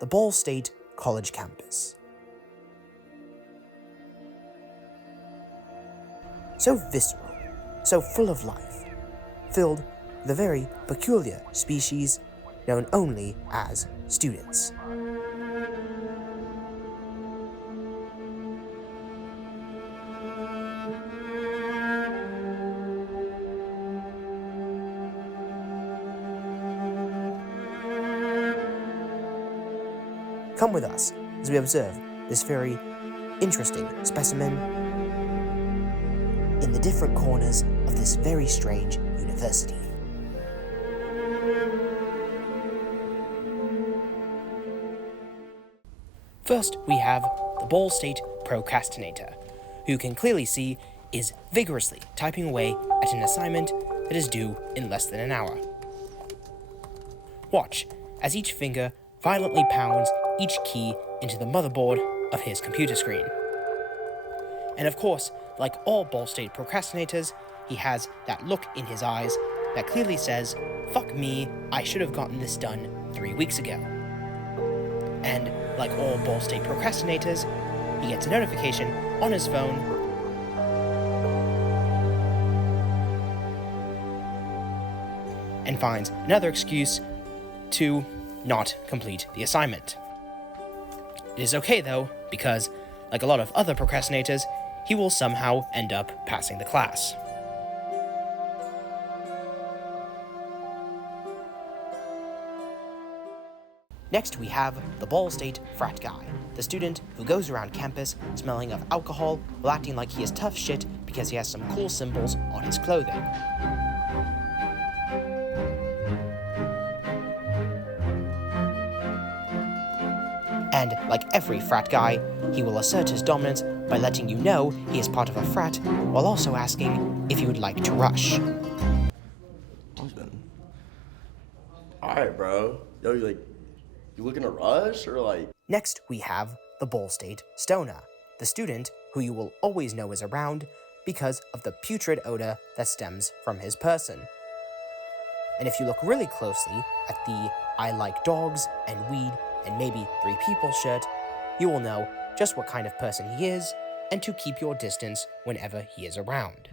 The Ball State College campus. So visceral, so full of life, filled with a very peculiar species known only as students. Come with us as we observe this very interesting specimen in the different corners of this very strange university. First, we have the Ball State procrastinator, who you can clearly see is vigorously typing away at an assignment that is due in less than an hour. Watch as each finger violently pounds each key into the motherboard of his computer screen. And of course, like all Ball State procrastinators, he has that look in his eyes that clearly says, "Fuck me, I should have gotten this done 3 weeks ago." And like all Ball State procrastinators, he gets a notification on his phone and finds another excuse to not complete the assignment. It is okay though, because, like a lot of other procrastinators, he will somehow end up passing the class. Next we have the Ball State frat guy, the student who goes around campus smelling of alcohol while acting like he is tough shit because he has some cool symbols on his clothing. And like every frat guy, he will assert his dominance by letting you know he is part of a frat, while also asking if you would like to rush. Alright, bro. Yo, you looking to rush, or like... Next, we have the Ball State stoner, the student who you will always know is around because of the putrid odor that stems from his person. And if you look really closely at the "I like dogs and weed and maybe 3 people" shirt, you will know just what kind of person he is and to keep your distance whenever he is around.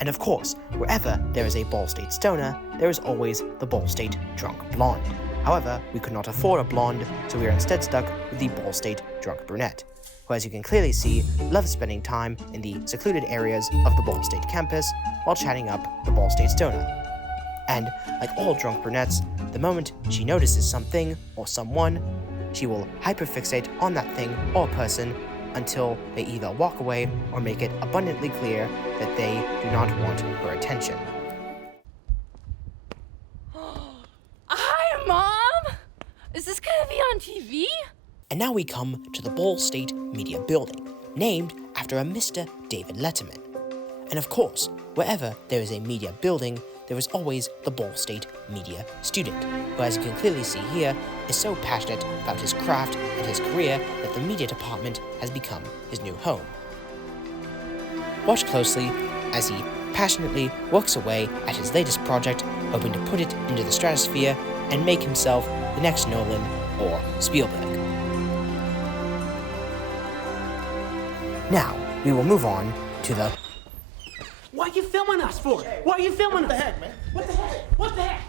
And of course, wherever there is a Ball State stoner, there is always the Ball State drunk blonde. However, we could not afford a blonde, so we are instead stuck with the Ball State drunk brunette, who, as you can clearly see, loves spending time in the secluded areas of the Ball State campus while chatting up the Ball State stoner. And, like all drunk brunettes, the moment she notices something or someone, she will hyperfixate on that thing or person until they either walk away or make it abundantly clear that they do not want her attention. Hi, Mom! Is this gonna be on TV? And now we come to the Ball State Media Building, named after a Mr. David Letterman. And of course, wherever there is a media building, there is always the Ball State media student, who, as you can clearly see here, is so passionate about his craft and his career that the media department has become his new home. Watch closely as he passionately works away at his latest project, hoping to put it into the stratosphere and make himself the next Nolan or Spielberg. Now, we will move on to the... What are you filming us for? What are you filming us? What the heck, man? What the heck? What the heck?